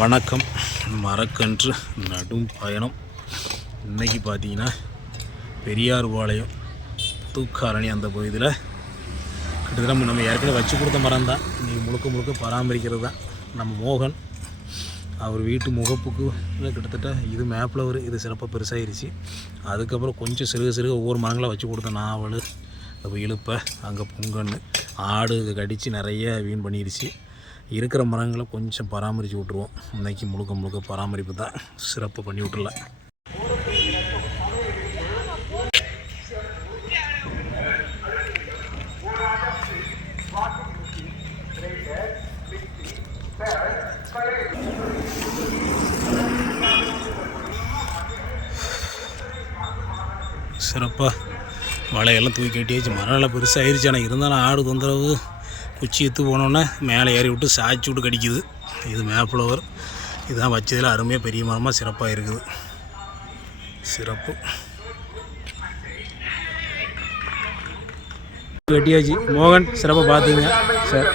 வணக்கம். மரக்கன்று நடும் பயணம். இன்றைக்கி பார்த்தீங்கன்னா பெரியார் பாளையம் புதுக்காரணி அந்த பகுதியில் கிட்டத்தட்ட நம்ம ஏற்கனவே வச்சு கொடுத்த மரம் தான். இன்றைக்கி முழுக்க பராமரிக்கிறது தான் நம்ம மோகன். அவர் வீட்டு முகப்புக்கு கிட்டத்தட்ட இது மேப்ளவர் இது சிறப்பாக பெருசாகிருச்சு. அதுக்கப்புறம் கொஞ்சம் சிறுக ஒவ்வொரு மரங்களாக வச்சு கொடுத்த நாவல் அப்போ இழுப்பை அங்கே பொங்கன்னு ஆடு கடித்து நிறைய வீண் பண்ணிடுச்சு. இருக்கிற மரங்களை கொஞ்சம் பராமரித்து விட்ருவோம். இன்றைக்கி முழுக்க பராமரிப்பு தான் சிறப்பு பண்ணி விட்டுறலாம். சிறப்பாக வலையெல்லாம் தூக்கி கட்டியாச்சு. மரம்லாம் பெருசாகிருச்சு. ஆனால் இருந்தாலும் ஆடு தொந்தரவு. குச்சி எடுத்து போனோன்னே மேலே ஏறி விட்டு சாய்ச்சி விட்டு கடிக்குது. இது மேப்ளவர். இதுதான் வச்சதில் அருமையாக பெரிய மரமாக சிறப்பாக இருக்குது. சிறப்பு கட்டியாச்சு. மோகன் சிறப்பாக பார்த்துங்க சார்.